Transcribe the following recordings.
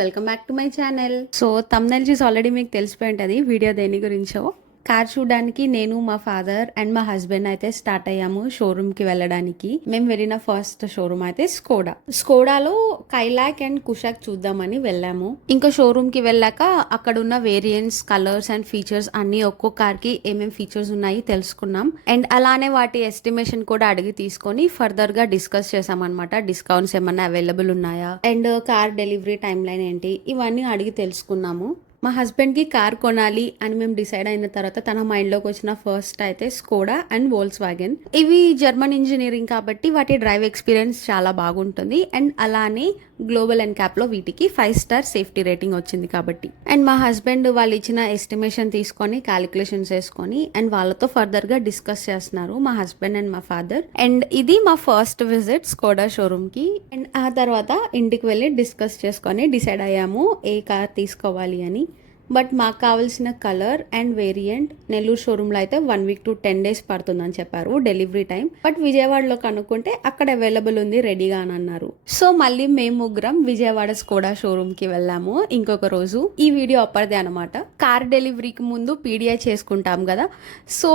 Welcome back to my channel. So thumbnail చూసి already మీకు తెలిసిపోయి ఉంటుంది వీడియో దేని గురించో. కార్ చూడడానికి నేను, మా ఫాదర్ అండ్ మా హస్బెండ్ అయితే స్టార్ట్ అయ్యాము షోరూమ్ కి వెళ్ళడానికి. మేము వెళ్ళిన ఫస్ట్ షోరూమ్ అయితే స్కోడాలో కైలాక్ అండ్ కుషాక్ చూద్దామని వెళ్ళాము. ఇంకా షోరూమ్ కి వెళ్ళాక అక్కడ ఉన్న వేరియంట్స్, కలర్స్ అండ్ ఫీచర్స్ అన్ని ఒక్కో కార్ కి ఏమేమి ఫీచర్స్ ఉన్నాయి తెలుసుకున్నాం. అండ్ అలానే వాటి ఎస్టిమేషన్ కూడా అడిగి తీసుకొని ఫర్దర్ గా డిస్కస్ చేసాం అనమాట. డిస్కౌంట్స్ ఏమన్నా అవైలబుల్ ఉన్నాయా and car delivery time line ఏంటి, ఇవన్నీ అడిగి తెలుసుకున్నాము. మా హస్బెండ్కి కార్ కొనాలి అని మేము డిసైడ్ అయిన తర్వాత తన మైండ్లోకి వచ్చిన ఫస్ట్ అయితే స్కోడా అండ్ వోల్క్స్ వ్యాగన్. ఇవి జర్మన్ ఇంజనీరింగ్ కాబట్టి వాటి డ్రైవ్ ఎక్స్పీరియన్స్ చాలా బాగుంటుంది. అండ్ అలానే గ్లోబల్ ఎన్క్యాప్లో వీటికి 5 స్టార్ సేఫ్టీ రేటింగ్ వచ్చింది కాబట్టి. అండ్ మా హస్బెండ్ వాళ్ళు ఇచ్చిన ఎస్టిమేషన్ తీసుకొని క్యాలిక్యులేషన్స్ వేసుకొని అండ్ వాళ్ళతో ఫర్దర్గా డిస్కస్ చేస్తున్నారు మా హస్బెండ్ అండ్ మా ఫాదర్. అండ్ ఇది మా ఫస్ట్ విజిట్ స్కోడా షోరూమ్కి. అండ్ ఆ తర్వాత ఇంటికి వెళ్ళి డిస్కస్ చేసుకొని డిసైడ్ అయ్యాము ఏ కార్ తీసుకోవాలి అని. బట్ మాకు కావాల్సిన కలర్ అండ్ వేరియంట్ నెల్లూరు షోరూంలో అయితే 1 వీక్ to 10 days పడుతుందని చెప్పారు డెలివరీ టైం. బట్ విజయవాడలో కనుక్కుంటే అక్కడ అవైలబుల్ ఉంది రెడీగా అని అన్నారు. సో మళ్ళీ మేము ముగ్గురం విజయవాడ స్కోడా షోరూమ్ కి వెళ్ళాము ఇంకొక రోజు. ఈ వీడియో అప్పటిదే అనమాట. కార్ డెలివరీకి ముందు పీడిఐ చేసుకుంటాం కదా, సో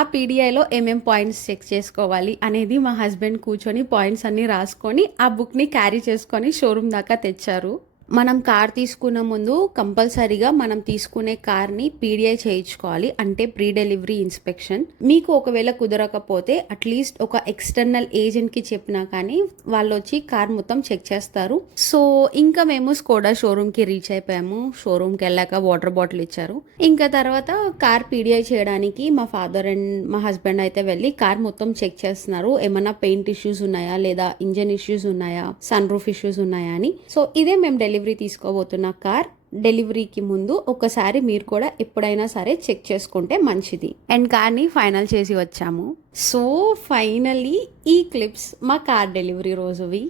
ఆ పీడిఐలో ఏమేం పాయింట్స్ చెక్ చేసుకోవాలి అనేది మా హస్బెండ్ కూర్చొని పాయింట్స్ అన్ని రాసుకొని ఆ బుక్ ని క్యారీ చేసుకొని షోరూమ్ దాకా తెచ్చారు. మనం కార్ తీసుకున్న ముందు కంపల్సరీగా మనం తీసుకునే కార్ని పీడిఐ చేయించుకోవాలి, అంటే ప్రీ డెలివరీ ఇన్స్పెక్షన్. మీకు ఒకవేళ కుదరకపోతే అట్లీస్ట్ ఒక ఎక్స్టర్నల్ ఏజెంట్కి చెప్పినా కానీ వాళ్ళు వచ్చి కార్ మొత్తం చెక్ చేస్తారు. సో ఇంకా మేము స్కోడా షోరూమ్కి రీచ్ అయిపోయాము. షోరూమ్కి వెళ్ళాక వాటర్ బాటిల్ ఇచ్చారు. ఇంకా తర్వాత కార్ పీడిఐ చేయడానికి మా ఫాదర్ అండ్ మా హస్బెండ్ అయితే వెళ్ళి కార్ మొత్తం చెక్ చేస్తున్నారు. ఏమన్నా పెయింట్ ఇష్యూస్ ఉన్నాయా, లేదా ఇంజన్ ఇష్యూస్ ఉన్నాయా, సన్ రూఫ్ ఇష్యూస్ ఉన్నాయా అని. సో ఇదే మేము డెలివరీ తీసుకోబోతున్న కార్. డెలివరీకి ముందు ఒకసారి మీరు కూడా ఎప్పుడైనా సరే చెక్ చేసుకుంటే మంచిది. అండ్ కార్ని ఫైనల్ చేసి వచ్చాము. సో ఫైనల్లీ ఈ క్లిప్స్ మా కార్ డెలివరీ రోజువి.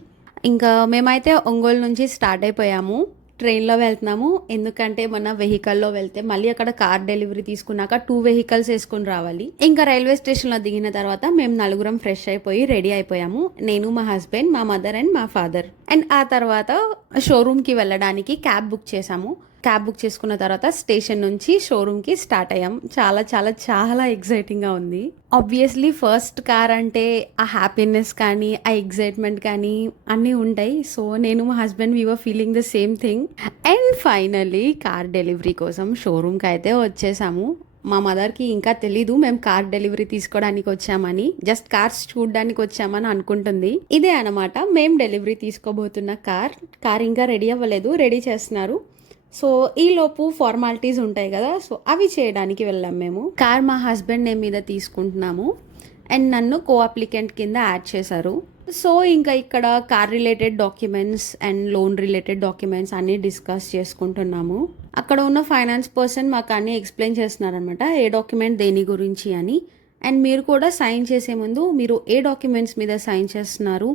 ఇంకా మేమైతే ఒంగోలు నుంచి స్టార్ట్ అయిపోయాము. ట్రైన్లో వెళ్తున్నాము, ఎందుకంటే మన వెహికల్లో వెళ్తే మళ్ళీ అక్కడ కార్ డెలివరీ తీసుకున్నాక 2 vehicles వేసుకుని రావాలి. ఇంకా రైల్వే స్టేషన్లో దిగిన తర్వాత మేము నలుగురం ఫ్రెష్ అయిపోయి రెడీ అయిపోయాము. నేను, మా హస్బెండ్, మా మదర్ అండ్ మా ఫాదర్. అండ్ ఆ తర్వాత షోరూమ్కి వెళ్ళడానికి క్యాబ్ బుక్ చేసాము. క్యాబ్ బుక్ చేసుకున్న తర్వాత స్టేషన్ నుంచి షోరూమ్కి స్టార్ట్ అయ్యాం. చాలా చాలా చాలా ఎక్సైటింగ్గా ఉంది. ఆబ్వియస్లీ ఫస్ట్ కార్ అంటే ఆ హ్యాపీనెస్ కానీ ఆ ఎక్సైట్మెంట్ కానీ అన్నీ ఉంటాయి. సో నేను, మా husband we were feeling the same thing. And finally car delivery కోసం షోరూమ్కి అయితే వచ్చేసాము. మా మదర్కి ఇంకా తెలీదు మేము కార్ డెలివరీ తీసుకోవడానికి వచ్చామని, జస్ట్ కార్స్ చూడడానికి వచ్చామని అనుకుంటుంది. ఇదే అనమాట మేము డెలివరీ తీసుకోబోతున్న కార్ ఇంకా రెడీ అవ్వలేదు, రెడీ చేస్తున్నారు. సో ఈ లోపు ఫార్మాలిటీస్ ఉంటాయి కదా, సో అవి చేయడానికి వెళ్ళాం మేము. కార్ మా హస్బెండ్ నేమ్ మీద తీసుకుంటున్నాము అండ్ నన్ను కో అప్లికెంట్ కింద యాడ్ చేశారు. సో ఇంకా ఇక్కడ car related documents and loan related documents అన్నీ డిస్కస్ చేసుకుంటున్నాము. అక్కడ ఉన్న ఫైనాన్స్ పర్సన్ మాకు అన్నీ ఎక్స్ప్లెయిన్ చేస్తున్నారనమాట ఏ డాక్యుమెంట్ దేని గురించి అని. అండ్ మీరు కూడా సైన్ చేసే ముందు మీరు ఏ డాక్యుమెంట్స్ మీద సైన్ చేస్తున్నారు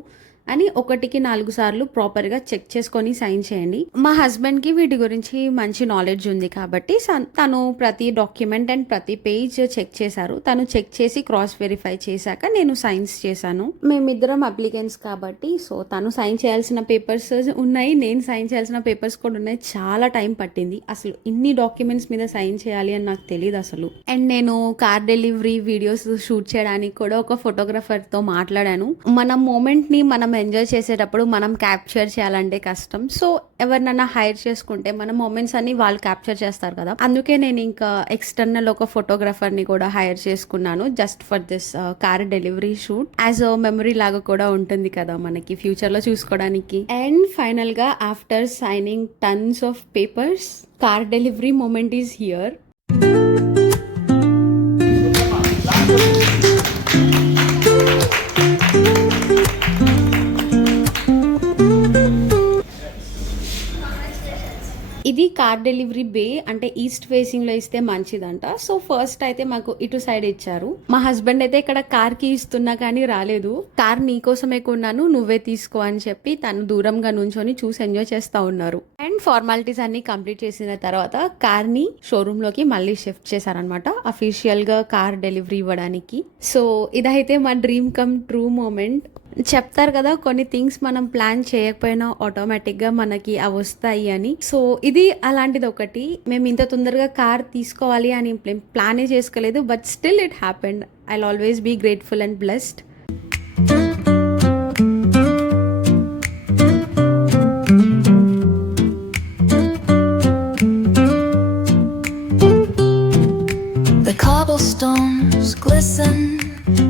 అని 1కి 4 సార్లు ప్రాపర్గా చెక్ చేసుకొని సైన్ చేయండి. మా హస్బెండ్కి వీటి గురించి మంచి నాలెడ్జ్ ఉంది కాబట్టి తను ప్రతి డాక్యుమెంట్ అండ్ ప్రతి పేజ్ చెక్ చేశారు. తను చెక్ చేసి క్రాస్ వెరిఫై చేశాక నేను సైన్స్ చేశాను. మేమిద్దరం అప్లికెంట్స్ కాబట్టి సో తను సైన్ చేయాల్సిన పేపర్స్ ఉన్నాయి, నేను సైన్ చేయాల్సిన పేపర్స్ కూడా ఉన్నాయి. చాలా టైం పట్టింది. అసలు ఇన్ని డాక్యుమెంట్స్ మీద సైన్ చేయాలి అని నాకు తెలియదు అసలు. అండ్ నేను కార్ డెలివరీ వీడియోస్ షూట్ చేయడానికి కూడా ఒక ఫోటోగ్రఫర్తో మాట్లాడాను. మన మూమెంట్ని మనం ఎంజాయ్ చేసేటప్పుడు మనం క్యాప్చర్ చేయాలంటే కష్టం. సో ఎవరినైనా హైర్ చేసుకుంటే మన మూమెంట్స్ అన్ని వాళ్ళు క్యాప్చర్ చేస్తారు కదా, అందుకే నేను ఇంకా ఎక్స్టర్నల్ ఒక ఫోటోగ్రఫర్ ని కూడా హైర్ చేసుకున్నాను just for this car delivery shoot. As a memory లాగా కూడా ఉంటుంది కదా మనకి ఫ్యూచర్ లో చూసుకోవడానికి. అండ్ ఫైనల్ గా after signing tons of papers, car delivery moment is here. ఇది కార్ డెలివరీ బే, అంటే ఈస్ట్ ఫేసింగ్ లో ఇస్తే మంచిదంట. సో ఫస్ట్ అయితే మాకు ఇటు సైడ్ ఇచ్చారు. మా హస్బెండ్ అయితే ఇక్కడ కార్ కి ఇస్తున్నా కానీ రాలేదు. కార్ నీకోసమే కొన్నాను, నువ్వే తీసుకో అని చెప్పి తను దూరంగా నుంచొని చూసి ఎంజాయ్ చేస్తా ఉన్నారు. అండ్ ఫార్మాలిటీస్ అన్ని కంప్లీట్ చేసిన తర్వాత కార్ ని షోరూమ్ లోకి మళ్ళీ షిఫ్ట్ చేశారనమాట అఫీషియల్ గా కార్ డెలివరీ ఇవ్వడానికి. సో ఇదైతే మా డ్రీమ్ కమ్ ట్రూ మూమెంట్. చెప్తారు కదా కొన్ని థింగ్స్ మనం ప్లాన్ చేయకపోయినా ఆటోమేటిక్గా మనకి అవి వస్తాయి అని. సో ఇది అలాంటిది ఒకటి. మేము ఇంత తొందరగా కార్ తీసుకోవాలి అని ప్లానే చేసుకోలేదు, but still it happened. I will always be grateful and blessed. The cobblestones glisten,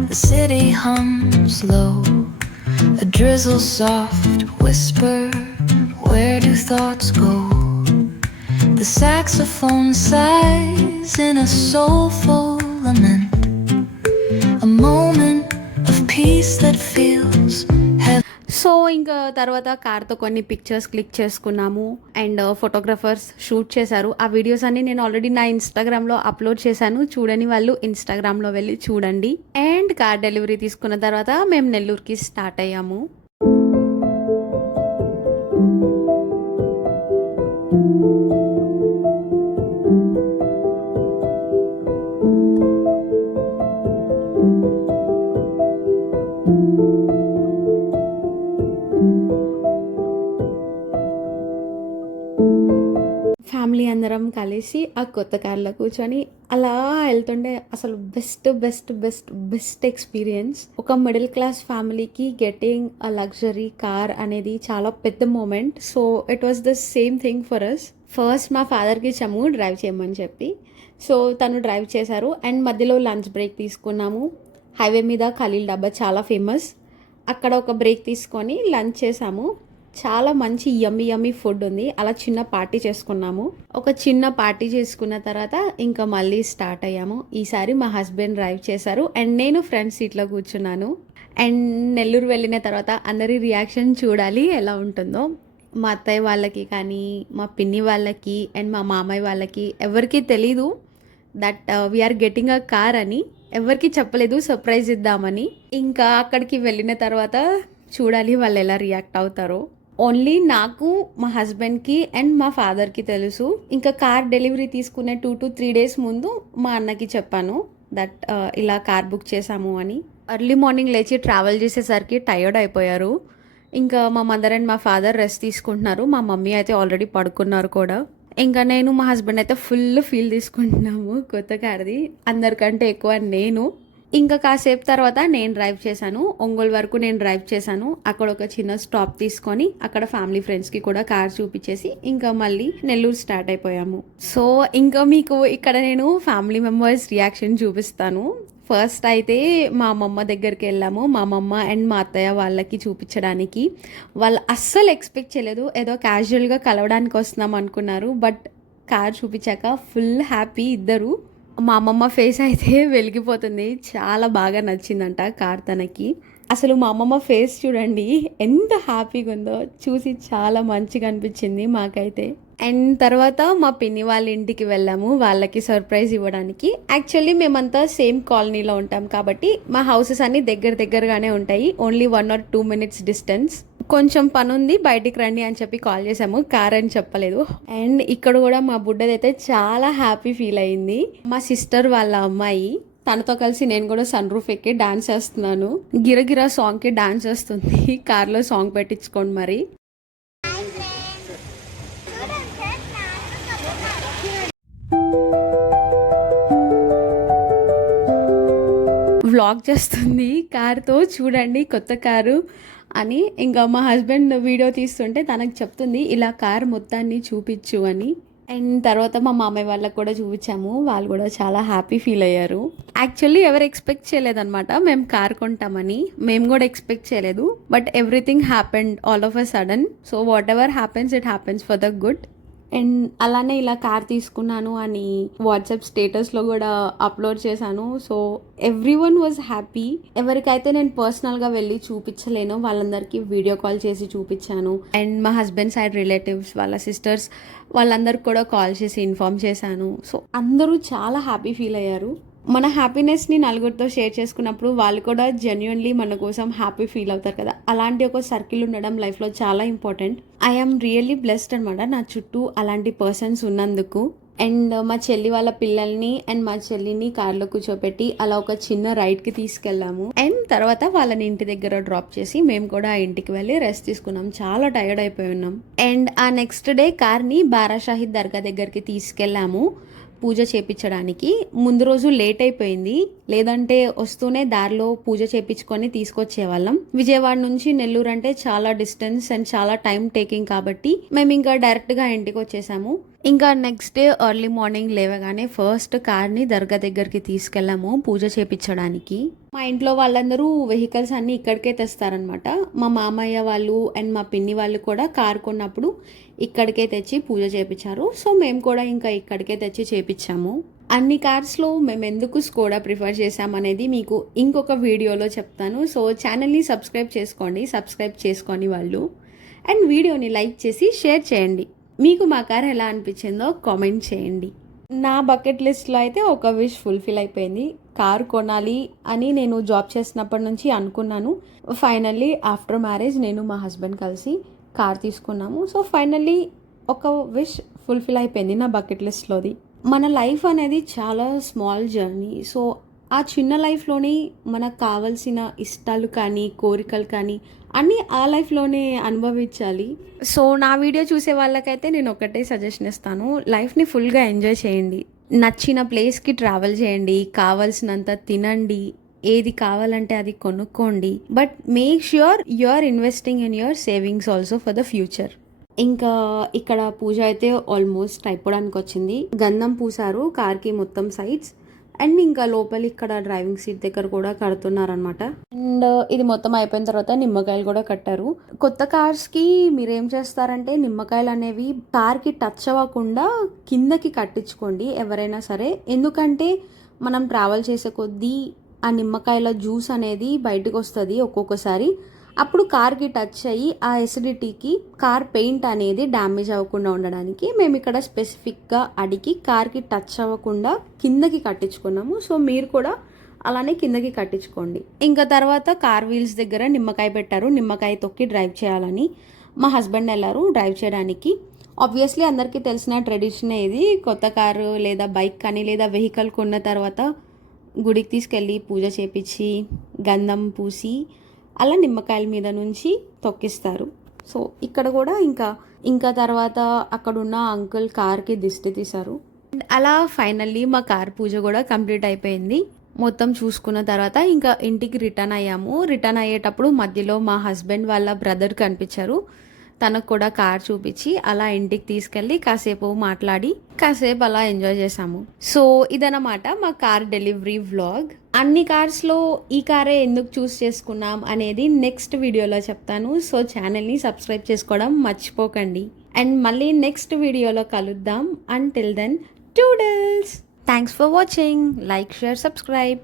the city hums low. A drizzle soft whisper, where do thoughts go? The saxophone sighs in a soulful lament, a moment of peace that feels heavy. So ఇంకా తర్వాత కార్తో కొన్ని pictures click చేసుకున్నాము and photographers shoot చేశారు. ఆ videos అన్ని నేను already నా ఇన్స్టాగ్రామ్లో అప్లోడ్ చేశాను. చూడని వాళ్ళు ఇన్స్టాగ్రామ్లో వెళ్ళి చూడండి. అండ్ కార్ డెలివరీ తీసుకున్న తర్వాత మేము నెల్లూరుకి స్టార్ట్ అయ్యాము. ఫ్యామిలీ అందరం కలిసి ఆ కొత్త కార్లో కూర్చొని అలా వెళ్తుండే అసలు best best best best experience. ఒక మిడిల్ క్లాస్ ఫ్యామిలీకి గెటింగ్ అ లగ్జరీ కార్ అనేది చాలా పెద్ద moment. So it was the same thing for us. First మా ఫాదర్కి ఇచ్చాము డ్రైవ్ చేయమని చెప్పి. సో తను డ్రైవ్ చేశారు అండ్ మధ్యలో లంచ్ బ్రేక్ తీసుకున్నాము. హైవే మీద ఖలీల్ డాబా చాలా ఫేమస్. అక్కడ ఒక బ్రేక్ తీసుకొని లంచ్ చేసాము. చాలా మంచి యమ్మీ యమ్మీ ఫుడ్ ఉంది. అలా చిన్న పార్టీ చేసుకున్నాము. ఒక చిన్న పార్టీ చేసుకున్న తర్వాత ఇంకా మళ్ళీ స్టార్ట్ అయ్యాము. ఈసారి మా హస్బెండ్ డ్రైవ్ చేశారు అండ్ నేను ఫ్రంట్ సీట్లో కూర్చున్నాను. అండ్ నెల్లూరు వెళ్ళిన తర్వాత అందరి రియాక్షన్ చూడాలి ఎలా ఉంటుందో. మా అత్తయ్య వాళ్ళకి కానీ మా పిన్ని వాళ్ళకి అండ్ మా మామయ్య వాళ్ళకి ఎవరికీ తెలీదు that we're getting a car అని. ఎవరికి చెప్పలేదు, సర్ప్రైజ్ ఇద్దామని. ఇంకా అక్కడికి వెళ్ళిన తర్వాత చూడాలి వాళ్ళు ఎలా రియాక్ట్ అవుతారో. ఓన్లీ నాకు, మా హస్బెండ్కి అండ్ మా ఫాదర్కి తెలుసు. ఇంకా కార్ డెలివరీ తీసుకునే 2 to 3 days ముందు మా అన్నకి చెప్పాను దట్ ఇలా కార్ బుక్ చేశాము అని. ఎర్లీ మార్నింగ్ లేచి ట్రావెల్ చేసేసరికి టైర్డ్ అయిపోయారు. ఇంకా మా మదర్ అండ్ మా ఫాదర్ రెస్ట్ తీసుకుంటున్నారు. మా మమ్మీ అయితే ఆల్రెడీ పడుకున్నారు కూడా. ఇంకా నేను మా హస్బెండ్ అయితే ఫుల్ ఫీల్ తీసుకుంటున్నాము కొత్త కార్ది. అందరికంటే ఎక్కువ నేను. ఇంకా కాసేపు తర్వాత నేను డ్రైవ్ చేశాను. ఒంగోలు వరకు నేను డ్రైవ్ చేశాను. అక్కడ ఒక చిన్న స్టాప్ తీసుకొని అక్కడ ఫ్యామిలీ ఫ్రెండ్స్కి కూడా కార్ చూపించేసి ఇంకా మళ్ళీ నెల్లూరు స్టార్ట్ అయిపోయాము. సో ఇంకా మీకు ఇక్కడ నేను ఫ్యామిలీ మెంబర్స్ రియాక్షన్ చూపిస్తాను. ఫస్ట్ అయితే మా అమ్మమ్మ దగ్గరికి వెళ్ళాము. మా అమ్మమ్మ అండ్ మా అత్తయ్య వాళ్ళకి చూపించడానికి. వాళ్ళు అస్సలు ఎక్స్పెక్ట్ చేయలేదు. ఏదో క్యాజువల్గా కలవడానికి వస్తున్నాం అనుకున్నారు. బట్ కార్ చూపించాక ఫుల్ హ్యాపీ ఇద్దరు. మా అమ్మమ్మ ఫేస్ అయితే వెలిగిపోతుంది. చాలా బాగా నచ్చిందంట కార్ తనకి. అసలు మా అమ్మమ్మ ఫేస్ చూడండి ఎంత హ్యాపీగా ఉందో. చూసి చాలా మంచిగా అనిపించింది మాకైతే. అండ్ తర్వాత మా పిన్ని వాళ్ళ ఇంటికి వెళ్ళాము వాళ్ళకి సర్ప్రైజ్ ఇవ్వడానికి. యాక్చువల్లీ మేమంతా సేమ్ కాలనీలో ఉంటాం కాబట్టి మా హౌసెస్ అన్ని దగ్గరగానే ఉంటాయి. Only 1 or 2 minutes distance. కొంచెం పని ఉంది బయటికి రండి అని చెప్పి కాల్ చేసాము. కార్ అని చెప్పలేదు. అండ్ ఇక్కడ కూడా మా బుడ్డదైతే చాలా హ్యాపీ ఫీల్ అయింది. మా సిస్టర్ వాళ్ళ అమ్మాయి, తనతో కలిసి నేను కూడా సన్ రూఫ్ ఎక్కి డాన్స్ చేస్తున్నాను. గిరగిరా సాంగ్కి డాన్స్ చేస్తుంది. కార్లో సాంగ్ పెట్టించుకోండి మరి. వ్లాగ్ చేస్తుంది కార్తో, చూడండి కొత్త కారు అని. ఇంకా మా హస్బెండ్ వీడియో తీస్తుంటే తనకు చెప్తుంది ఇలా కార్ మొత్తాన్ని చూపించు అని. అండ్ తర్వాత మా మామయ్య వాళ్ళకి కూడా చూపించాము. వాళ్ళు కూడా చాలా హ్యాపీ ఫీల్ అయ్యారు. యాక్చువల్లీ ఎవరు ఎక్స్పెక్ట్ చేయలేదన్నమాట మేము కార్ కొంటామని. మేము కూడా ఎక్స్పెక్ట్ చేయలేదు. But everything happened all of a sudden. So what ever happens it happens for the good. And అలానే ఇలా కార్ తీసుకున్నాను అని వాట్సాప్ స్టేటస్లో కూడా అప్లోడ్ చేశాను. So everyone was happy. ఎవరికైతే నేను పర్సనల్గా వెళ్ళి చూపించలేను వాళ్ళందరికీ వీడియో కాల్ చేసి చూపించాను. అండ్ మా హస్బెండ్ సైడ్ రిలేటివ్స్ వాళ్ళ సిస్టర్స్ వాళ్ళందరికి కూడా కాల్ చేసి ఇన్ఫార్మ్ చేశాను. సో అందరూ చాలా హ్యాపీ ఫీల్ అయ్యారు. మన హ్యాపీనెస్ని నలుగురితో షేర్ చేసుకున్నప్పుడు వాళ్ళు కూడా జెన్యున్లీ మన కోసం హ్యాపీ ఫీల్ అవుతారు కదా. అలాంటి ఒక సర్కిల్ ఉండడం లైఫ్లో చాలా ఇంపార్టెంట్. ఐఎమ్ రియల్లీ బ్లెస్డ్ అనమాట నా చుట్టూ అలాంటి పర్సన్స్ ఉన్నందుకు. అండ్ మా చెల్లి వాళ్ళ పిల్లల్ని అండ్ మా చెల్లిని కార్లో కూర్చోపెట్టి అలా ఒక చిన్న రైడ్కి తీసుకెళ్ళాము. అండ్ తర్వాత వాళ్ళని ఇంటి దగ్గర డ్రాప్ చేసి మేము కూడా ఆ ఇంటికి వెళ్ళి రెస్ట్ తీసుకున్నాం. చాలా టైర్డ్ అయిపోయి ఉన్నాం. అండ్ ఆ నెక్స్ట్ డే కార్ని బారా షాహిద్ దర్గా దగ్గరికి తీసుకెళ్ళాము పూజ చేపించడానికి. ముందు రోజు లేట్ అయిపోయింది, లేదంటే వస్తూనే దారిలో పూజ చేపించుకొని తీసుకొచ్చేవాళ్ళం. విజయవాడ నుంచి నెల్లూరు అంటే చాలా డిస్టెన్స్ అండ్ చాలా టైం టేకింగ్ కాబట్టి మేము ఇంకా డైరెక్ట్గా ఇంటికి వచ్చేసాము. ఇంకా నెక్స్ట్ డే ఎర్లీ మార్నింగ్ లేవగానే ఫస్ట్ కార్ని దర్గా దగ్గరికి తీసుకెళ్ళాము పూజ చేపించడానికి. మా ఇంట్లో వాళ్ళందరూ వెహికల్స్ అన్నీ ఇక్కడికే తెస్తారనమాట. మా మామయ్య వాళ్ళు అండ్ మా పిన్ని వాళ్ళు కూడా కార్ కొన్నప్పుడు ఇక్కడికే తెచ్చి పూజ చేపించారు. సో మేము కూడా ఇంకా ఇక్కడికే తెచ్చి చేపించాము. అన్ని కార్స్లో మేము ఎందుకు స్కోడా ప్రిఫర్ చేసామనేది మీకు ఇంకొక వీడియోలో చెప్తాను. సో ఛానల్ని సబ్స్క్రైబ్ చేసుకొని వాళ్ళు అండ్ వీడియోని లైక్ చేసి షేర్ చేయండి. మీకు మా కార్ ఎలా అనిపించిందో కామెంట్ చేయండి. నా బకెట్ లిస్ట్లో అయితే ఒక విష్ ఫుల్ఫిల్ అయిపోయింది. కార్ కొనాలి అని నేను జాబ్ చేసినప్పటి నుంచి అనుకున్నాను. ఫైనల్లీ ఆఫ్టర్ మ్యారేజ్ నేను మా హస్బెండ్ కలిసి కార్ తీసుకున్నాము. సో ఫైనల్లీ ఒక విష్ ఫుల్ఫిల్ అయిపోయింది నా బకెట్ లిస్ట్లోది. మన లైఫ్ అనేది చాలా స్మాల్ జర్నీ. సో ఆ చిన్న లైఫ్లోనే మనకు కావాల్సిన ఇష్టాలు కానీ కోరికలు కానీ అన్నీ ఆ లైఫ్లోనే అనుభవించాలి. సో నా వీడియో చూసే వాళ్ళకైతే నేను ఒకటే సజెషన్ ఇస్తాను, లైఫ్ని ఫుల్గా ఎంజాయ్ చేయండి. నచ్చిన ప్లేస్కి ట్రావెల్ చేయండి, కావాల్సినంత తినండి, ఏది కావాలంటే అది కొనుక్కోండి. But make sure you are investing in your savings also for the future. ఇంకా ఇక్కడ పూజ అయితే ఆల్మోస్ట్ అయిపోవడానికి వచ్చింది. గంధం పూసారు కార్కి మొత్తం సైడ్స్ అండ్ ఇంకా లోపల ఇక్కడ డ్రైవింగ్ సీట్ దగ్గర కూడా కడుతున్నారనమాట. అండ్ ఇది మొత్తం అయిపోయిన తర్వాత నిమ్మకాయలు కూడా కట్టారు. కొత్త కార్స్కి మీరేం చేస్తారంటే నిమ్మకాయలు అనేవి కార్కి టచ్ అవ్వకుండా కిందకి కట్టించుకోండి ఎవరైనా సరే. ఎందుకంటే మనం ట్రావెల్ చేసే కొద్దీ ఆ నిమ్మకాయల జ్యూస్ అనేది బయటకు వస్తుంది ఒక్కొక్కసారి. అప్పుడు కార్కి టచ్ అయ్యి ఆ ఎసిడిటీకి కార్ పెయింట్ అనేది డ్యామేజ్ అవ్వకుండా ఉండడానికి మేము ఇక్కడ స్పెసిఫిక్గా అడిగి కార్కి టచ్ అవ్వకుండా కిందకి కట్టించుకున్నాము. సో మీరు కూడా అలానే కిందకి కట్టించుకోండి. ఇంకా తర్వాత కార్ వీల్స్ దగ్గర నిమ్మకాయ పెట్టారు. నిమ్మకాయ తొక్కి డ్రైవ్ చేయాలని మా హస్బెండ్ వెళ్ళారు డ్రైవ్ చేయడానికి. ఆబ్వియస్లీ అందరికీ తెలిసిన ట్రెడిషనే ఇది. కొత్త కారు లేదా బైక్ కానీ లేదా వెహికల్ కొన్న తర్వాత గుడికి తీసుకెళ్ళి పూజ చేపించి గంధం పూసి అలా నిమ్మకాయల మీద నుంచి తొక్కిస్తారు. సో ఇక్కడ కూడా ఇంకా తర్వాత అక్కడున్న అంకుల్ కార్కి దిష్టి తీశారు. అలా ఫైనల్లీ మా కార్ పూజ కూడా కంప్లీట్ అయిపోయింది. మొత్తం చూసుకున్న తర్వాత ఇంకా ఇంటికి రిటర్న్ అయ్యాము. రిటర్న్ అయ్యేటప్పుడు మధ్యలో మా హస్బెండ్ వాళ్ళ బ్రదర్ కనిపించారు. తనకు కూడా కార్ చూపించి అలా ఇంటికి తీసుకెళ్ళి కాసేపు మాట్లాడి కాసేపు అలా ఎంజాయ్ చేసాము. సో ఇదన్నమాట మా కార్ డెలివరీ వ్లాగ్. అన్ని కార్స్లో ఈ కారే ఎందుకు చూస్ చేసుకున్నాం అనేది నెక్స్ట్ వీడియోలో చెప్తాను. సో ఛానల్ని సబ్స్క్రైబ్ చేసుకోవడం మర్చిపోకండి. అండ్ మళ్ళీ నెక్స్ట్ వీడియోలో కలుద్దాం. Until then toodles. Thanks for watching. Like, share, subscribe.